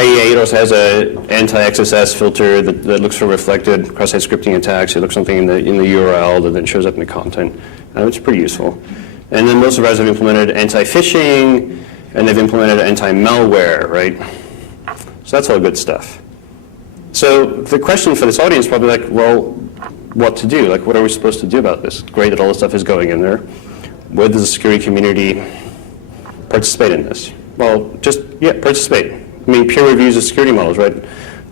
IE8 also has a anti-XSS filter that looks for reflected cross-site scripting attacks. It looks something in the URL that then shows up in the content. It's pretty useful. And then most of ours have implemented anti-phishing, and they've implemented anti-malware, right? So that's all good stuff. So the question for this audience is probably like, well, what to do? Like, what are we supposed to do about this? Great that all this stuff is going in there. Where does the security community participate in this? Well, just, participate. I mean, peer reviews of security models, right?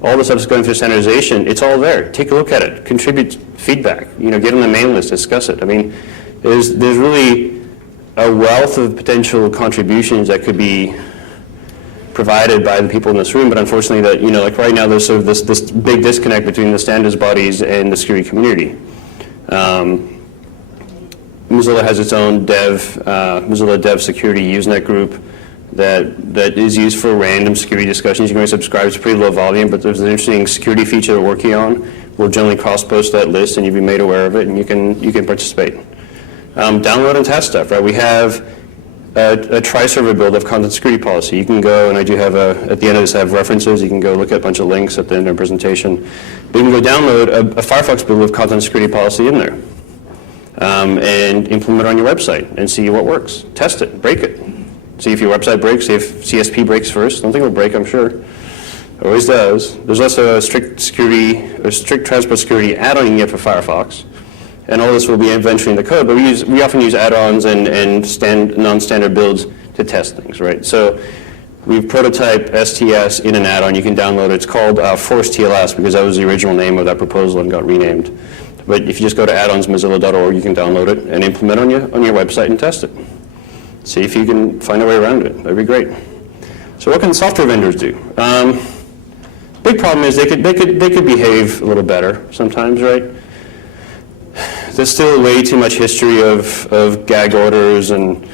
All the stuff is going through standardization. It's all there. Take a look at it. Contribute feedback. Get on the mailing list. Discuss it. I mean, there's really a wealth of potential contributions that could be provided by the people in this room, but unfortunately that, like right now there's sort of this big disconnect between the standards bodies and the security community. Mozilla has its own Mozilla Dev Security Usenet group that is used for random security discussions. You can subscribe. It's pretty low volume, but there's an interesting security feature we're working on. We'll generally cross-post that list, and you'll be made aware of it, and you can participate. Download and test stuff, right? We have a tri-server build of content security policy. You can go, and I do have at the end of this I have references. You can go look at a bunch of links at the end of the presentation. But you can go download a Firefox build of content security policy in there and implement it on your website and see what works. Test it, break it. See if your website breaks, see if CSP breaks first. Don't think it'll break, I'm sure. It always does. There's also a strict transport security add-on you can get for Firefox. And all this will be eventually in the code, but we often use add-ons and non-standard builds to test things, right? So we've prototyped STS in an add-on. You can download it. It's called Force TLS because that was the original name of that proposal and got renamed. But if you just go to addonsmozilla.org, you can download it and implement it on your website and test it. See if you can find a way around it. That'd be great. So what can software vendors do? Big problem is they could behave a little better sometimes, right? There's still way too much history of gag orders and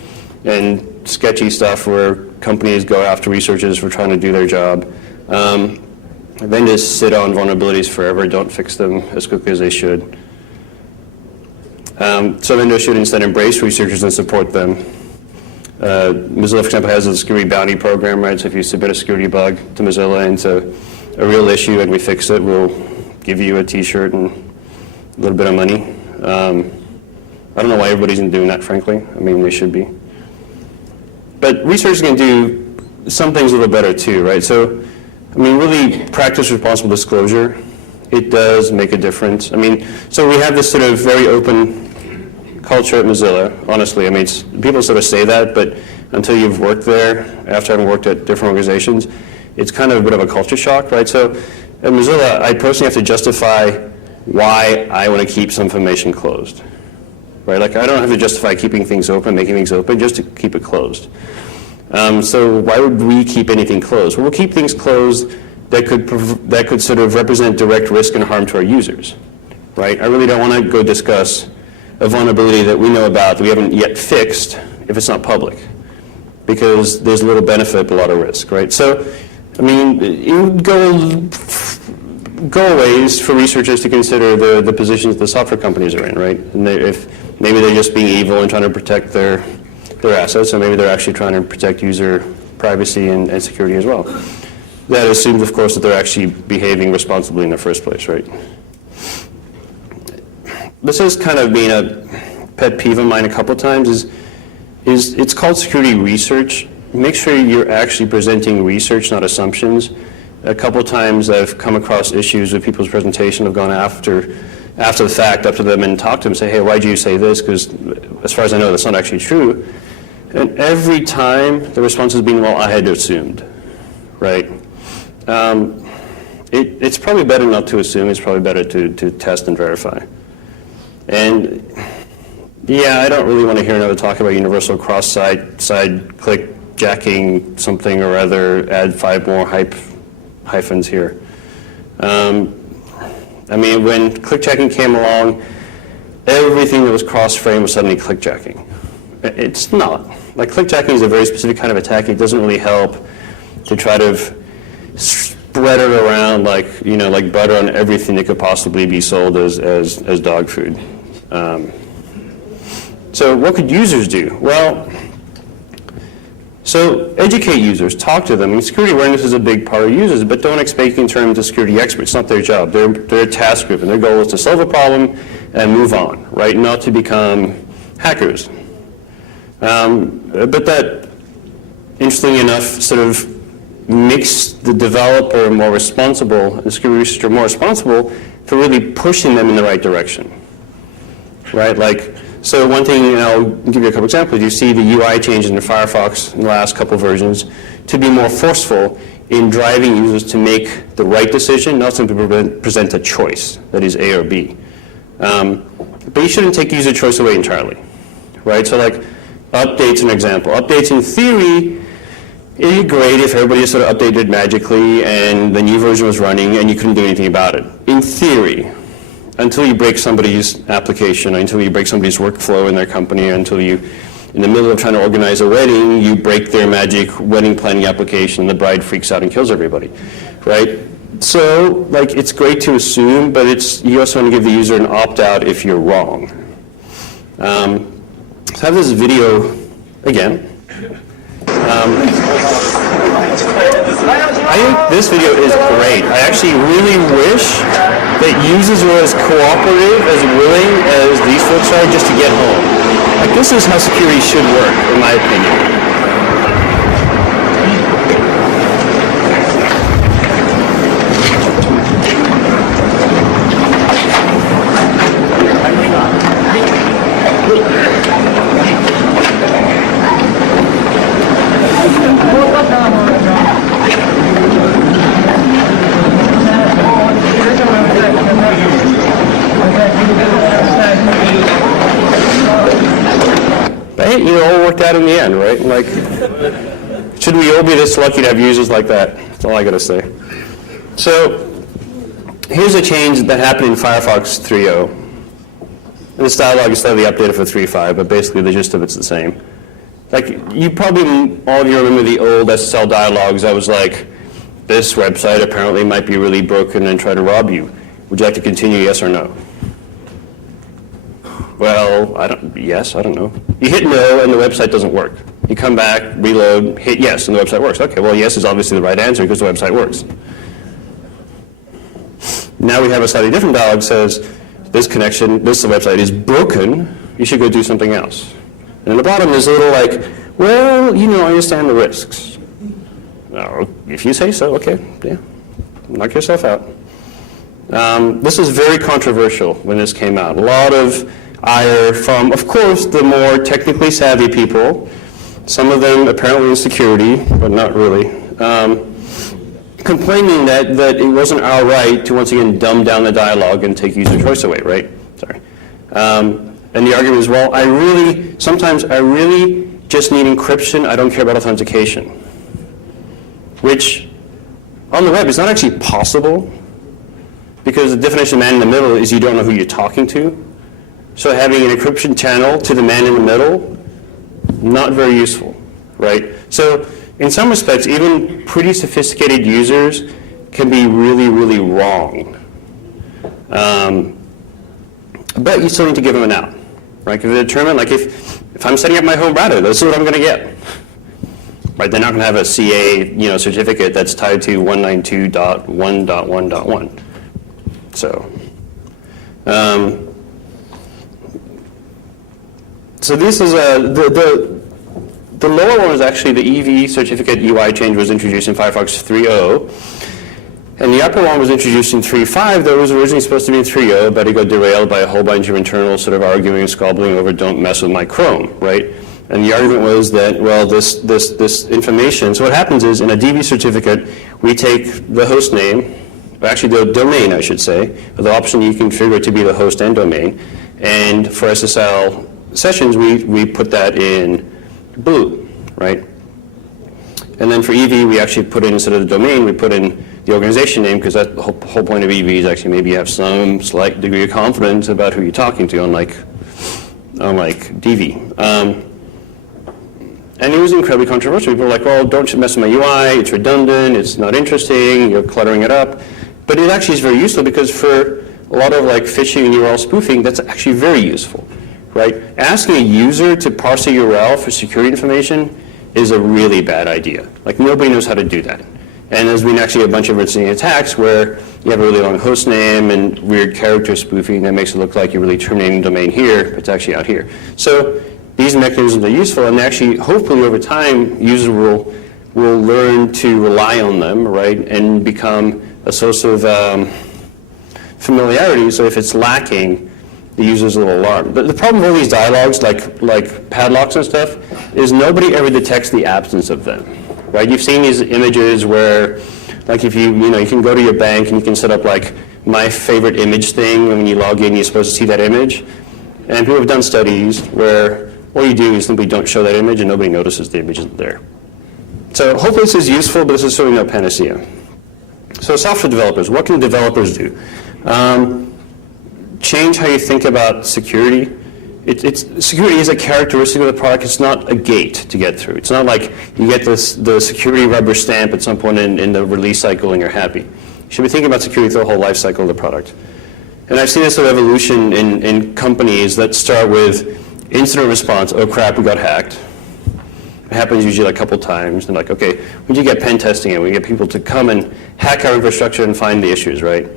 sketchy stuff where companies go after researchers for trying to do their job. Vendors sit on vulnerabilities forever, don't fix them as quickly as they should. So vendors should instead embrace researchers and support them. Mozilla, for example, has a security bounty program, right? So if you submit a security bug to Mozilla and it's a real issue and we fix it, we'll give you a t-shirt and a little bit of money. I don't know why everybody isn't doing that, frankly. I mean, they should be. But researchers can do some things a little better too, right? So, I mean, really practice responsible disclosure. It does make a difference. I mean, so we have this sort of very open culture at Mozilla, honestly. I mean, people sort of say that, but until you've worked there, after having worked at different organizations, it's kind of a bit of a culture shock, right? So at Mozilla, I personally have to justify why I want to keep some information closed, right? Like I don't have to justify keeping things open, making things open, just to keep it closed. So why would we keep anything closed? Well, we'll keep things closed that could sort of represent direct risk and harm to our users, right? I really don't want to go discuss a vulnerability that we know about that we haven't yet fixed if it's not public, because there's little benefit but a lot of risk, right? So, I mean, it would go ways for researchers to consider the positions the software companies are in, right? And if maybe they're just being evil and trying to protect their assets, or maybe they're actually trying to protect user privacy and security as well. That assumes, of course, that they're actually behaving responsibly in the first place, right? This has kind of been a pet peeve of mine a couple times. Is it's called security research. Make sure you're actually presenting research, not assumptions. A couple times I've come across issues with people's presentation. I've gone after the fact up to them and talked to them and say, hey, why'd you say this? Because as far as I know, that's not actually true. And every time the response has been, well, I had assumed, right? It's probably better not to assume. It's probably better to test and verify. And yeah, I don't really want to hear another talk about universal cross-site click jacking something or other, add 5 more hyphens here. I mean, when click jacking came along, everything that was cross-frame was suddenly click jacking. It's not. Like, click jacking is a very specific kind of attack. It doesn't really help to try to spread it around like butter on everything that could possibly be sold as dog food. So what could users do? Well, So educate users, talk to them. And security awareness is a big part of users, but don't expect you can turn them into security experts. It's not their job. They're a task group, and their goal is to solve a problem and move on, right? Not to become hackers. But that, interestingly enough, sort of makes the developer more responsible, the security researcher more responsible for really pushing them in the right direction, right? Like, so one thing, and I'll give you a couple examples. You see the UI changes in Firefox in the last couple versions to be more forceful in driving users to make the right decision, not simply present a choice that is A or B. But you shouldn't take user choice away entirely, right? So like updates, an example. Updates in theory, it'd be great if everybody just sort of updated magically and the new version was running and you couldn't do anything about it. In theory, until you break somebody's application, until you break somebody's workflow in their company, until you, in the middle of trying to organize a wedding, you break their magic wedding planning application and the bride freaks out and kills everybody, right? So, like, it's great to assume, but you also want to give the user an opt-out if you're wrong. So I have this video again. I think this video is great. I actually really wish that users were as cooperative, as willing as these folks are just to get home. Like, this is how security should work, in my opinion. But it all worked out in the end, right? Like, should we all be this lucky to have users like that? That's all I gotta say. So, here's a change that happened in Firefox 3.0. And this dialog is slightly updated for 3.5, but basically the gist of it's the same. Like, you probably, all of you remember the old SSL dialogues that was like, this website apparently might be really broken and try to rob you. Would you like to continue, yes or no? Well, I don't know. You hit no and the website doesn't work. You come back, reload, hit yes, and the website works. Okay, well, yes is obviously the right answer because the website works. Now we have a slightly different dialog that says, this website is broken, you should go do something else. And in the bottom is a little like, well, I understand the risks. Oh, if you say so, okay, yeah, knock yourself out. This was very controversial when this came out. A lot of ire from, of course, the more technically savvy people, some of them apparently in security, but not really, complaining that it wasn't our right to once again dumb down the dialogue and take user choice away, right? Sorry. And the argument is, well, sometimes I really just need encryption, I don't care about authentication. Which, on the web, is not actually possible, because the definition of man in the middle is you don't know who you're talking to. So having an encryption channel to the man in the middle, not very useful, right? So in some respects, even pretty sophisticated users can be really, really wrong. But you still need to give them an out, right? Because they determine, like, if I'm setting up my home router, this is what I'm going to get. Right? They're not going to have a CA, certificate that's tied to 192.1.1.1. So, so this is the lower one was actually the EV certificate UI change was introduced in Firefox 3.0, and the upper one was introduced in 3.5. That was originally supposed to be in 3.0, but it got derailed by a whole bunch of internal sort of arguing and squabbling over "don't mess with my Chrome," right? And the argument was that, well, this information. So what happens is in a DB certificate, we take the host name. Actually, the domain, I should say, with the option you configure to be the host and domain. And for SSL sessions, we put that in blue, right? And then for EV, we actually put in, instead of the domain, we put in the organization name, because that's the whole point of EV is actually maybe you have some slight degree of confidence about who you're talking to, unlike DV. And it was incredibly controversial. People were like, well, don't mess with my UI, it's redundant, it's not interesting, you're cluttering it up. But it actually is very useful, because for a lot of like phishing and URL spoofing, that's actually very useful, right? Asking a user to parse a URL for security information is a really bad idea. Like, nobody knows how to do that. And there's been actually a bunch of interesting attacks where you have a really long host name and weird character spoofing that makes it look like you're really terminating the domain here, but it's actually out here. So these mechanisms are useful, and actually, hopefully over time, users will learn to rely on them, right, and become a source of familiarity. So if it's lacking, the user's a little alarmed. But the problem with all these dialogues, like padlocks and stuff, is nobody ever detects the absence of them. Right? You've seen these images where, like, if you can go to your bank and you can set up like my favorite image thing, and when you log in, you're supposed to see that image. And people have done studies where all you do is simply don't show that image, and nobody notices the image isn't there. So hopefully this is useful, but this is certainly no panacea. So software developers, what can developers do? Change how you think about security. Security is a characteristic of the product. It's not a gate to get through. It's not like you get the security rubber stamp at some point in the release cycle and you're happy. You should be thinking about security through the whole life cycle of the product. And I've seen this sort of evolution in companies that start with incident response. Oh crap, we got hacked. It happens usually like a couple times. And like, okay, when you get pen testing and we get people to come and hack our infrastructure and find the issues, right?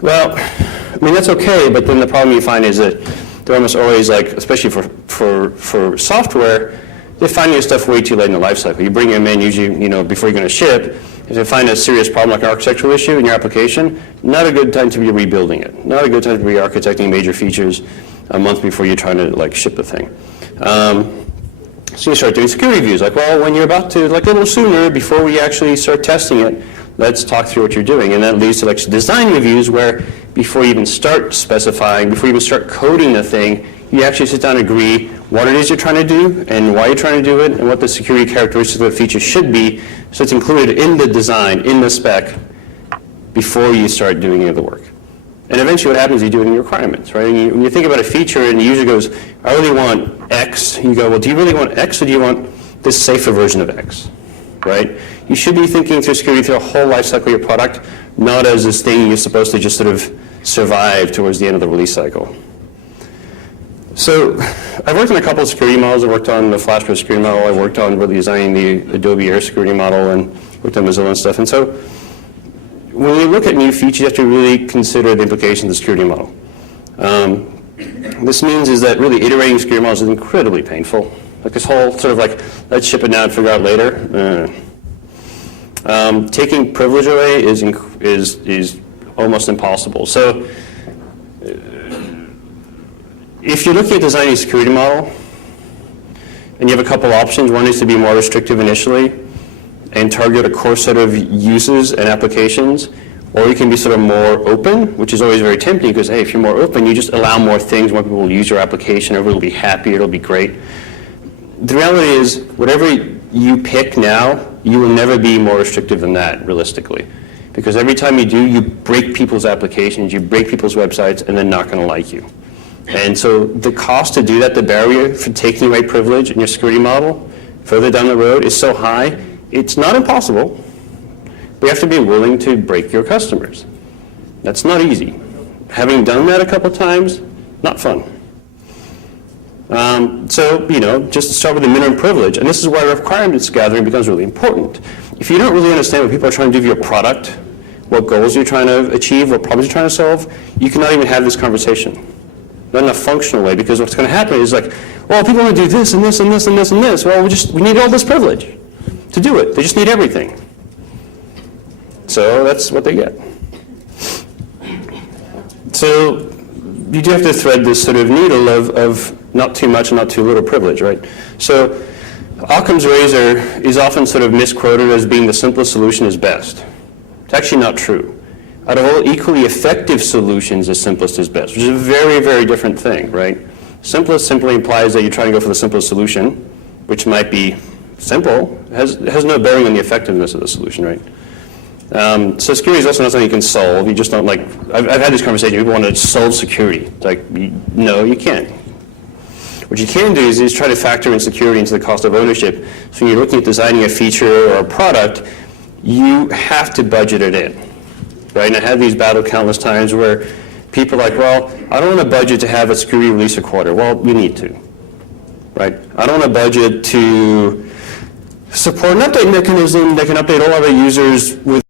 Well, I mean, that's okay, but then the problem you find is that they're almost always, like, especially for software, they find your stuff way too late in the life cycle. You bring them in usually, before you're going to ship. If they find a serious problem like an architectural issue in your application, not a good time to be rebuilding it. Not a good time to be architecting major features a month before you're trying to like ship the thing. So you start doing security reviews. Like, well, when you're about to, like a little sooner before we actually start testing it, let's talk through what you're doing. And that leads to like design reviews where before you even start specifying, before you even start coding the thing, you actually sit down and agree what it is you're trying to do and why you're trying to do it and what the security characteristics of the feature should be, so it's included in the design, in the spec, before you start doing any of the work. And eventually what happens is you do it in your requirements, right? And when you think about a feature and the user goes, I really want X, you go, well, do you really want X or do you want this safer version of X, right? You should be thinking through security through the whole life cycle of your product, not as this thing you're supposed to just sort of survive towards the end of the release cycle. So I've worked on a couple of security models. I worked on the FlashBlade security model. I worked on really designing the Adobe Air security model and worked on Mozilla and stuff. And so when you look at new features, you have to really consider the implications of the security model. This means is that really iterating security models is incredibly painful. Like this whole sort of like, let's ship it now and figure out later. Taking privilege away is almost impossible. So if you're looking at designing a security model and you have a couple options, one is to be more restrictive initially and target a core set of uses and applications, or you can be sort of more open, which is always very tempting because, hey, if you're more open, you just allow more things, more people will use your application, everybody will be happy, it'll be great. The reality is, whatever you pick now, you will never be more restrictive than that, realistically. Because every time you do, you break people's applications, you break people's websites, and they're not going to like you. And so the cost to do that, the barrier for taking away privilege in your security model further down the road is so high, it's not impossible. But you have to be willing to break your customers. That's not easy. Having done that a couple times, not fun. So, just start with the minimum privilege. And this is why requirements gathering becomes really important. If you don't really understand what people are trying to do with your product, what goals you're trying to achieve, what problems you're trying to solve, you cannot even have this conversation. Not in a functional way, because what's going to happen is like, well, people want to do this and this and this and this and this. Well, we need all this privilege to do it. They just need everything. So that's what they get. So you do have to thread this sort of needle of not too much and not too little privilege, right? So Occam's razor is often sort of misquoted as being the simplest solution is best. It's actually not true. Out of all equally effective solutions, the simplest is best, which is a very, very different thing, right? Simplest simply implies that you're trying to go for the simplest solution, which might be simple, has no bearing on the effectiveness of the solution, right? So security is also not something you can solve. You just don't like, I've had this conversation, people want to solve security. It's like, no, you can't. What you can do is try to factor in security into the cost of ownership. So when you're looking at designing a feature or a product, you have to budget it in. Right? And I had these battles countless times where people are like, well, I don't want a budget to have a security release a quarter. Well, you need to. Right? I don't want a budget to support an update mechanism that can update all other users with